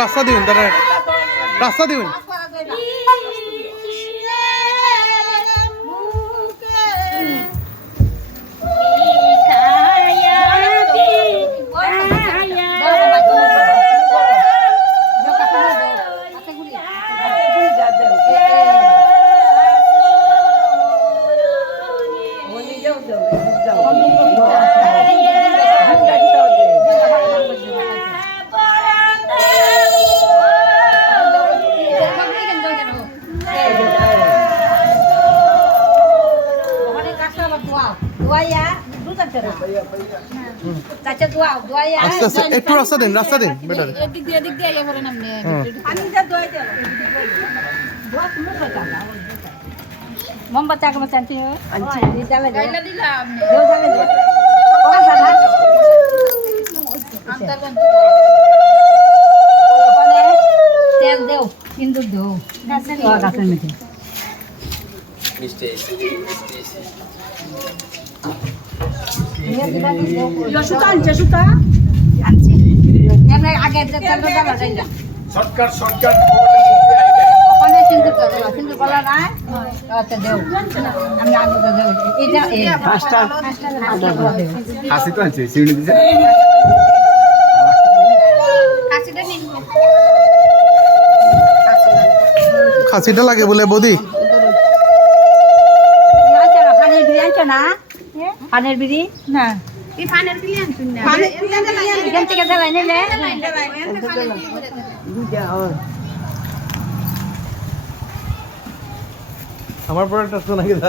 রাস্তা দিবেন দাদা, রাস্তা দিবেন। আস্তে আস্তে একটু রাস্তা দিন, রাস্তা দিন বেটার। মোমবাতি আগে চাচ্ছি তেল দেও কিন্তু দেও গাছের মিঠে সুতা আনছে, সুতা আনছি আগে শর্টকাট শর্টকাট ওখানে সিন্দুর সিন্দুর কলা না আচ্ছা দেও আমি আগে দেও এটা পাঁচটা হাসি তো আছে সিউনি দিছে কাশিটা নিন খাসিটা লাগে বলে বৌদি। পানের বিড়ি আনছো না? পানের বিড়ি না এখান থেকে জ্বালাই নিলে আমার পরে একটা শোনা গেল।